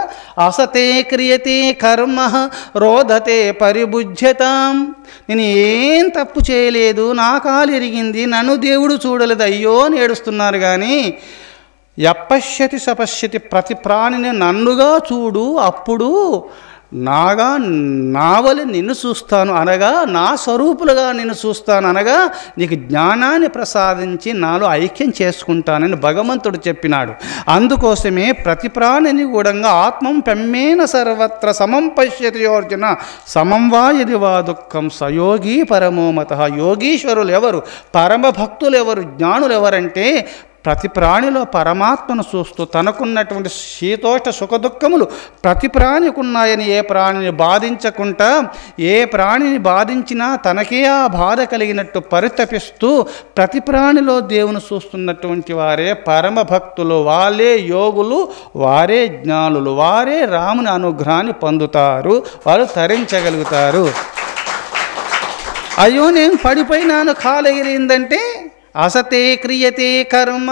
అసతే క్రియతే కర్మ రోదతే పరిభుజ్యతాం. నేను ఏం తప్పు చేయలేదు, నా కాలు ఇరిగింది, నన్ను దేవుడు చూడలేదు, అయ్యో అని ఏడుస్తున్నారు. కానీ యపశ్యతి సపశ్యతి, ప్రతి ప్రాణిని నన్నుగా చూడు, అప్పుడు నావలి నిన్ను చూస్తాను అనగా, నా స్వరూపులుగా నిన్ను చూస్తాను అనగా నీకు జ్ఞానాన్ని ప్రసాదించి నాలో ఐక్యం చేసుకుంటానని భగవంతుడు చెప్పినాడు. అందుకోసమే ప్రతి ప్రాణిని కూడా ఆత్మం పెమ్మేన సర్వత్ర సమం పశ్యతి యోర్జున సమం వా యది వా దుఃఖం సయోగి పరమోమత. యోగీశ్వరులు ఎవరు, పరమభక్తులు ఎవరు, జ్ఞానులు ఎవరంటే ప్రతి ప్రాణిలో పరమాత్మను చూస్తూ తనకున్నటువంటి శీతోష్ట సుఖదుఖములు ప్రతి ప్రాణికి ఉన్నాయని, ఏ ప్రాణిని బాధించకుండా, ఏ ప్రాణిని బాధించినా తనకే ఆ బాధ కలిగినట్టు పరితపిస్తూ ప్రతి ప్రాణిలో దేవుని చూస్తున్నటువంటి వారే పరమ భక్తులు, వాళ్ళే యోగులు, వారే జ్ఞానులు, వారే రాముని అనుగ్రహాన్ని పొందుతారు, వారు తరించగలుగుతారు. అయ్యో నేను పడిపోయినాను, కాలు ఎగిరిందంటే అసతే క్రియతే కర్మ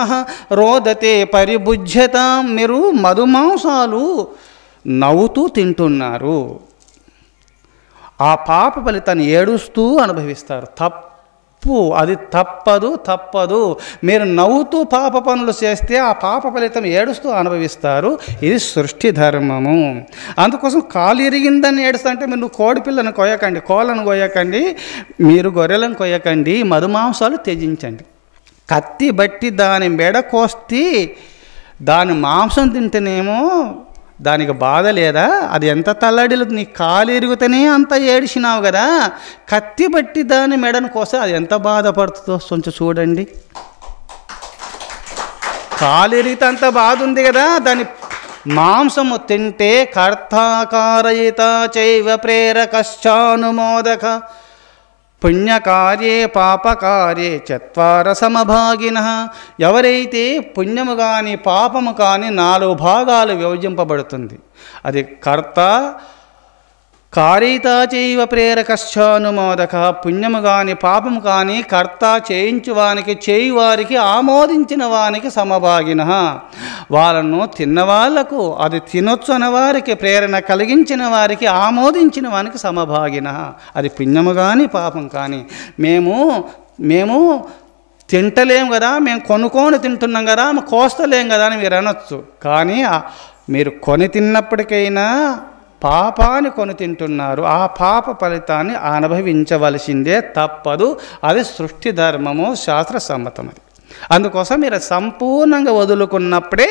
రోదతే పరిభుజ్యతాం. మీరు మధుమాంసాలు నవ్వుతూ తింటున్నారు, ఆ పాప ఫలితాన్ని ఏడుస్తూ అనుభవిస్తారు. అది తప్పదు. మీరు నవ్వుతూ పాప పనులు చేస్తే ఆ పాప ఫలితం ఏడుస్తూ అనుభవిస్తారు. ఇది సృష్టి ధర్మము. అందుకోసం కాలు ఇరిగిందని ఏడుస్తుంటే మీరు కోడి పిల్లను కొయ్యకండి, కోళ్ళను కొయ్యకండి, మీరు గొర్రెలను కొయ్యకండి, మధుమాంసాలు త్యజించండి. కత్తి బట్టి దాని మెడ కోస్తే దాని మాంసం తింటేనేమో దానికి బాధ లేదా? అది ఎంత తల్లడిలు, నీ కాలు ఇరుగుతూనే అంత ఏడిచినావు కదా, కత్తి బట్టి దాని మెడను కోస్తే అది ఎంత బాధపడుతుందో కొంచెం చూడండి. కాలు ఇరిగితే అంత బాధ ఉంది కదా, దాని మాంసము తింటే కర్తాకారయిత చైవ ప్రేరకశ్చానుమోదక పుణ్యకార్యే పాపకార్యే చత్వార సమభాగినః. ఎవరైతే పుణ్యము కానీ పాపము కానీ 4 భాగాలు విభజింపబడుతుంది. అది కర్త కారిత చైవ ప్రేరకశ్చానుమోదక. పుణ్యము కానీ పాపము కానీ కర్త చేయించువానికి, చేయువారికి, ఆమోదించిన వానికి సమభాగినః. వాళ్ళను తిన్నవాళ్లకు, అది తినొచ్చు అన్నవారికి, ప్రేరణ కలిగించిన వారికి, ఆమోదించిన వానికి సమభాగినః. అది పుణ్యము కానీ పాపం కానీ. మేము తింటలేం కదా, మేము కొనుక్కొని తింటున్నాం కదా, మేము కోస్తలేం కదా అని మీరు అనొచ్చు. కానీ మీరు కొని తిన్నప్పటికైనా పాపాన్ని కొని తింటున్నారు, ఆ పాప ఫలితాన్ని అనుభవించవలసిందే, తప్పదు. అది సృష్టి ధర్మము, శాస్త్ర సమ్మతం. అది అందుకోసం మీరు సంపూర్ణంగా వదులుకున్నప్పుడే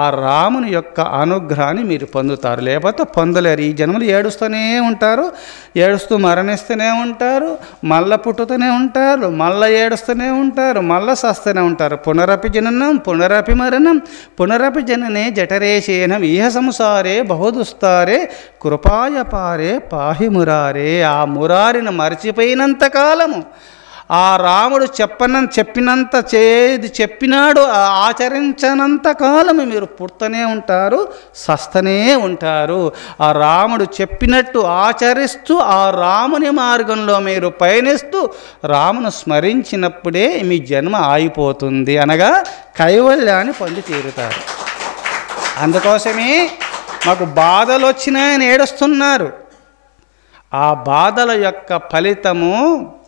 ఆ రాముని యొక్క అనుగ్రహాన్ని మీరు పొందుతారు, లేకపోతే పొందలేరు. ఈ జన్మలు ఏడుస్తూనే ఉంటారు, ఏడుస్తూ మరణిస్తూనే ఉంటారు, మళ్ళీ పుట్టుతూనే ఉంటారు, మళ్ళీ ఏడుస్తూనే ఉంటారు, మళ్ళీ సస్తూనే ఉంటారు. పునరపి జననం పునరపి మరణం పునరపి జననే జఠరేశేనం ఇహ సంసారే బహుదుస్తారే కృపాయ పారే పాహి మురారే. ఆ మురారిని మర్చిపోయినంత కాలము, ఆ రాముడు చెప్పినంత చెప్పినాడు ఆచరించనంత కాలము మీరు పుడుతూనే ఉంటారు, సస్తనే ఉంటారు. ఆ రాముడు చెప్పినట్టు ఆచరిస్తూ ఆ రాముని మార్గంలో మీరు పయనిస్తూ రామును స్మరించినప్పుడే మీ జన్మ ఆగిపోతుంది, అనగా కైవల్యాన్ని పొంది తీరుతారు. అందుకోసమే మాకు బాధలు వచ్చినాయని ఏడుస్తున్నారు. ఆ బాధల యొక్క ఫలితము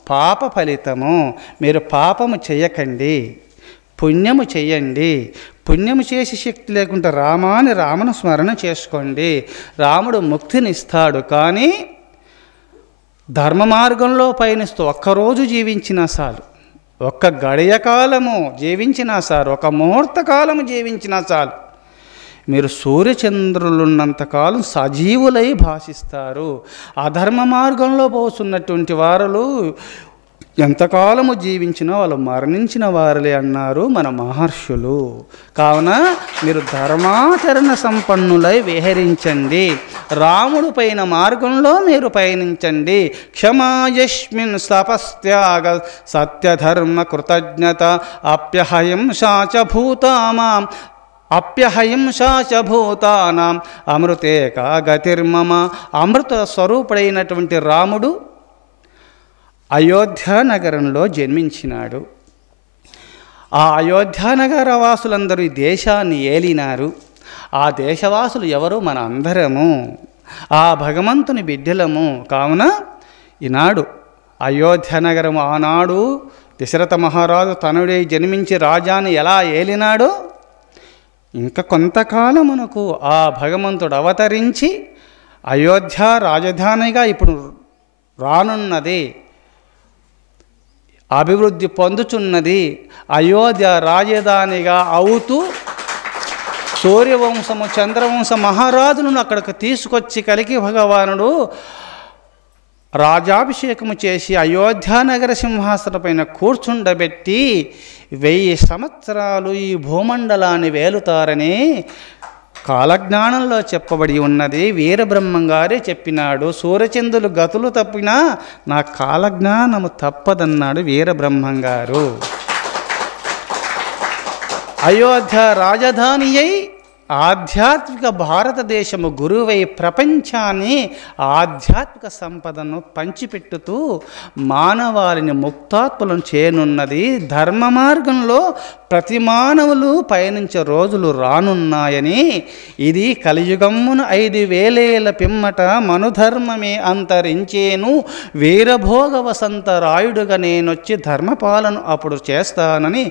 పాప ఫలితము. మీరు పాపము చేయకండి, పుణ్యము చెయ్యండి. పుణ్యము చేసి శక్తి లేకుంటే రామును స్మరణ చేసుకోండి, రాముడు ముక్తినిస్తాడు. కానీ ధర్మ మార్గంలో పయనిస్తూ ఒక్కరోజు జీవించినా చాలు, ఒక్క గడియ కాలము జీవించినా చాలు, ఒక ముహూర్త కాలము జీవించినా చాలు. మీరు సూర్యచంద్రులున్నంతకాలం సజీవులై భాషిస్తారు. అధర్మ మార్గంలో పోతున్నటువంటి వారు ఎంతకాలము జీవించినా వాళ్ళు మరణించిన వారులే అన్నారు మన మహర్షులు. కావున మీరు ధర్మాచరణ సంపన్నులై విహరించండి, రాముడు పైన మార్గంలో మీరు పయనించండి. క్షమాయస్మిన్ తపస్త్యాగ సత్యధర్మ కృతజ్ఞత అప్యహంసాచ భూతామాం అప్యహంసాచభూతానాం అమృతేక గతిర్మమ. అమృత స్వరూపుడైనటువంటి రాముడు అయోధ్య నగరంలో జన్మించినాడు. ఆ అయోధ్యానగర వాసులందరూ ఈ దేశాన్ని ఏలినారు. ఆ దేశవాసులు ఎవరు? మన అందరము ఆ భగవంతుని బిడ్డలము. కావున ఈనాడు అయోధ్య నగరము ఆనాడు దశరథ మహారాజు తనుడై జన్మించి రాజాని ఎలా ఏలినాడో ఇంకా కొంతకాలమునకు ఆ భగవంతుడు అవతరించి అయోధ్య రాజధానిగా ఇప్పుడు రానున్నది, అభివృద్ధి పొందుచున్నది. అయోధ్య రాజధానిగా అవుతూ సూర్యవంశము చంద్రవంశ మహారాజులను అక్కడికి తీసుకొచ్చి కలికి భగవానుడు రాజాభిషేకము చేసి అయోధ్యానగర సింహాసనం పైన కూర్చుండబెట్టి 1000 సంవత్సరాలు ఈ భూమండలాన్ని వేలుతారని కాలజ్ఞానంలో చెప్పబడి ఉన్నది. వీరబ్రహ్మంగారే చెప్పినాడు. సూర్యచంద్రులు గతులు తప్పినా నా కాలజ్ఞానము తప్పదన్నాడు వీరబ్రహ్మంగారు. అయోధ్య రాజధాని అయి ఆధ్యాత్మిక భారతదేశము గురువై ప్రపంచాన్ని ఆధ్యాత్మిక సంపదను పంచిపెట్టుతూ మానవాళిని ముక్తాత్మలను చేయనున్నది. ధర్మ మార్గంలో ప్రతి మానవులు పయనించే రోజులు రానున్నాయని, ఇది కలియుగమ్మున 5000 ఏళ్ల పిమ్మట మనుధర్మమే అంతరించేను, వీరభోగ వసంతరాయుడుగా నేనొచ్చి ధర్మపాలన అప్పుడు చేస్తానని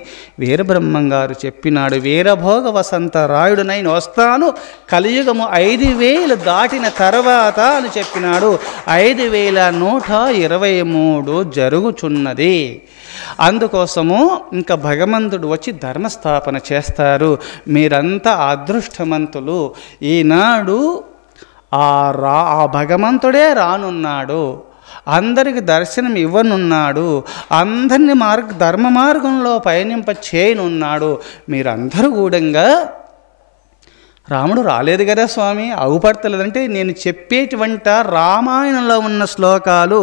వీరబ్రహ్మంగారు చెప్పినాడు. వీరభోగ వసంతరాయుడునై వస్తాను, కలియుగము 5000 దాటిన తర్వాత అని చెప్పినాడు. 5123 జరుగుచున్నది. అందుకోసము ఇంకా భగవంతుడు వచ్చి ధర్మస్థాపన చేస్తారు. మీరంతా అదృష్టవంతులు. ఈనాడు ఆ భగవంతుడే రానున్నాడు, అందరికి దర్శనం ఇవ్వనున్నాడు, అందరినీ ధర్మ మార్గంలో పయనింప చేయనున్నాడు. మీరందరూ కూడంగా రాముడు రాలేదు కదా స్వామి, అవుపడతలేదంటే నేను చెప్పేటువంటి రామాయణంలో ఉన్న శ్లోకాలు,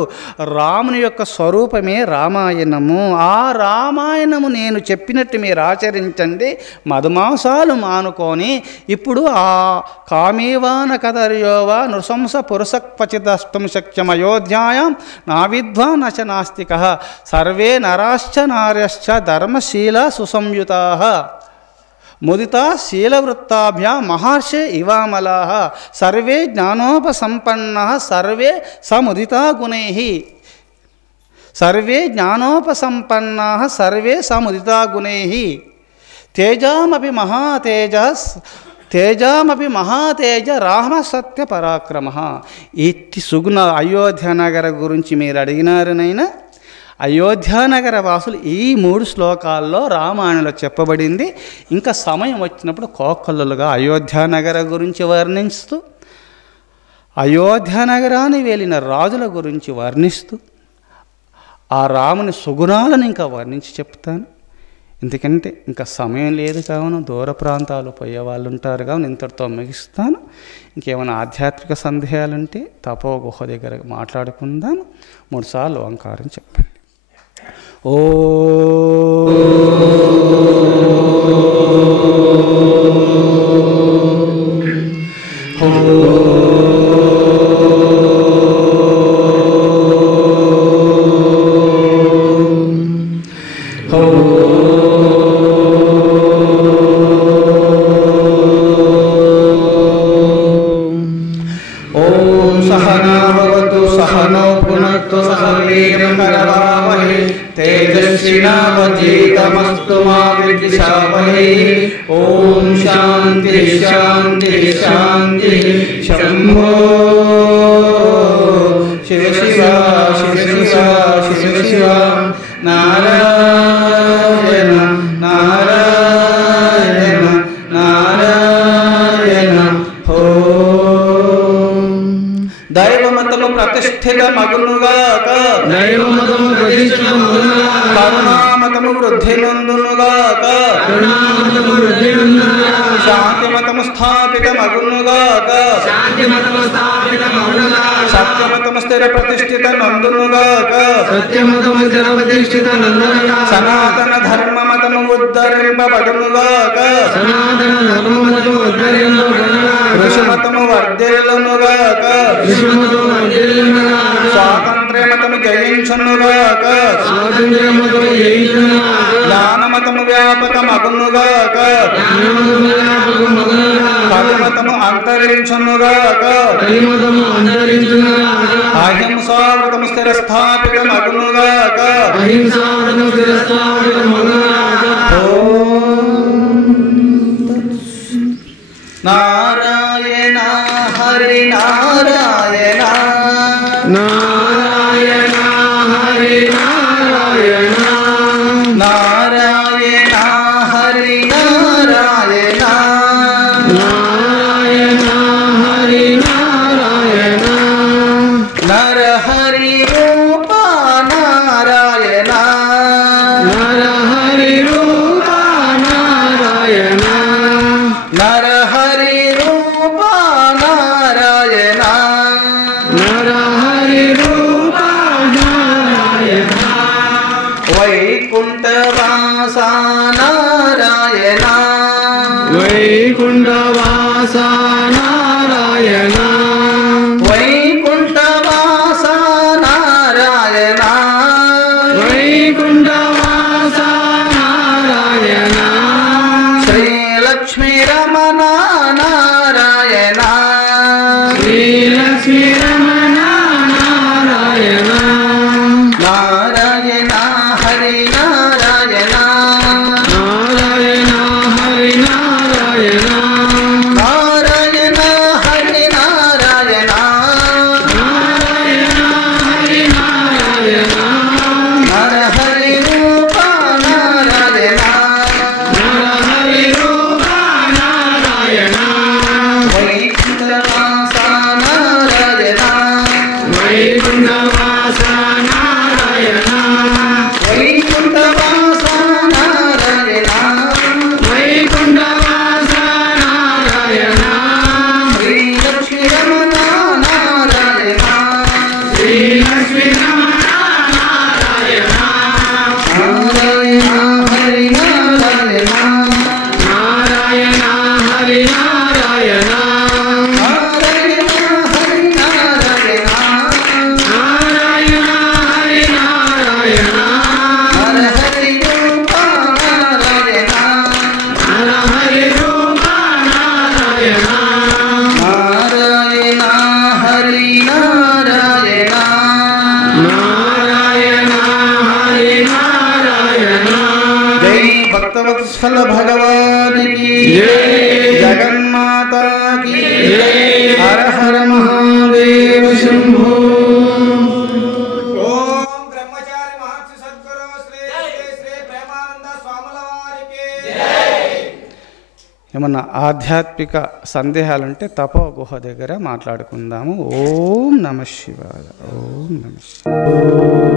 రాముని యొక్క స్వరూపమే రామాయణము. ఆ రామాయణము నేను చెప్పినట్టు మీరు ఆచరించండి, మధుమాంసాలు మానుకొని. ఇప్పుడు ఆ కామేవాన కదర్యోవా నృశంస పురుషక్వచిదష్టం శక్యం అయోధ్యాయాం నా విద్వాన్ నచ నాస్తిక సర్వే నరాశ్చ నార్యశ్చ ధర్మశీల సుసంయుతా ముదితా శీలవృత్తాభ్యా మహర్షి ఇవామలాః సర్వే జ్ఞానోపసంపన్నాః సర్వే సముదితా గుణైః సర్వే జ్ఞానోపసంపన్నాః సర్వే సముదితా గుణైః తేజామపి మహాతేజ రామ సత్య పరాక్రమః. ఇట్టి సుగుణ అయోధ్య నగర గురించి మీరు అడిగినారనైనా, అయోధ్యానగర వాసులు ఈ 3 శ్లోకాల్లో రామాయణంలో చెప్పబడింది. ఇంకా సమయం వచ్చినప్పుడు కోకొల్లలుగా అయోధ్యానగర గురించి వర్ణిస్తూ, అయోధ్యానగరాన్ని వేలిన రాజుల గురించి వర్ణిస్తూ, ఆ రాముని సుగుణాలను ఇంకా వర్ణించి చెప్తాను. ఎందుకంటే ఇంకా సమయం లేదు కావున దూర ప్రాంతాలు పోయే వాళ్ళు ఉంటారు కావున ఇంతటితో ముగిస్తాను. ఇంకేమైనా ఆధ్యాత్మిక సందేహాలుంటే తపో గుహ దగ్గర మాట్లాడుకుందాము. 3 సార్లు ఓంకారం చెప్పండి. ఓ ఓం శాంతి శాంతి శాంతి. శంభో శివ శివ శివ శివ శివ శివ. నారాయణ నారాయణ నారాయణ ప్రతిష్ఠితమగునుగాక దైవమతము ప్రతిష్ఠితమగునుగాక కరుణామతము వృద్ధి నొందునుగాక కరుణామతము వృద్ధి నొందునుగాక శాంతిమతము స్థాపితమగునుగాక శాంతిమతము స్థాపితమగునుగాక సత్యమతము స్థిర ప్రతిష్ఠిత నందునుగాక సత్యమతము స్థిర ప్రతిష్ఠిత నందునుగాక సనాతన ధర్మమతము ఉద్ధరింపబడునుగాక సనాతన ధర్మమతము ఉద్ధరింపబడునుగాక ఋషిమతము వర్ధిల్లునుగాక ఋషిమతము వర్ధిల్లునుగాక స్వాతంత్ర్యమతము జయించునుగాక స్వాతంత్ర్యమతము జయించునుగాక జ్ఞానమతము వ్యాపకమగునుగాక జ్ఞానమతము వ్యాపకమగునుగాక కలిమతము అంతరించునుగాక కలిమతము అంతరించునుగాక అహింసావృతము స్థిరస్థాపితమగునుగాక అహింసావృతము స్థిరస్థాపితమగునుగాక నారాయణ హరి నారాయణ నారాయణ హరి నారాయణ నారాయణ హరి నారాయణ నారాయణ హరి నారాయణ నరహరి రూప నారాయణ నరహరి రూప నారాయణ నరహరి రూప నారాయణ నరహరి రూప నారాయణ వైకుంఠవాస నారాయణ వైకుంఠవాస నారాయణ వైకుంఠవాస నారాయణ వైకుంఠవాస నారాయణ శ్రీలక్ష్మీ రమణ నారాయణ శ్రీలక్ష్మీ రమణ నారాయణ నారాయణ హరి నారాయణ నారాయణ హరి నారాయణ నారాయణ హరి నారాయణ నారాయణ హరి నారాయణ నరహరి రూప నారాయణ నరహరి రూప నారాయణ వైకుంఠవాస నారాయణ వైకుంఠవాస నారాయణ వైకుంఠవాస నారాయణ వైకుంఠవాస నారాయణ శ్రీలక్ష్మీ రమణ నారాయణ శ్రీలక్ష్మీ రమణ నారాయణ నారాయణ హరి నారాయణ నారాయణ హరి నారాయణ నారాయణ హరి నారాయణ నారాయణ హరి నారాయణ నరహరి రూప నారాయణ నరహరి రూప నారాయణ నారాయణ హరి నారాయణ నారాయణ హరి నారాయణ జై భక్తవత్సల భగవానికి జై జగన్మాతాకి జై హర హర మహాదేవ శంభో ఓం బ్రహ్మచారి మహర్షి సద్గురు శ్రీ శ్రీ శ్రీ ప్రేమానంద స్వాముల వారికి ఏమన్నా ఆధ్యాత్మిక సందేహాలుంటే తపో గుహ దగ్గర మాట్లాడుకుందాము. ఓం నమ శివాయ. ఓం నమ శివాయ.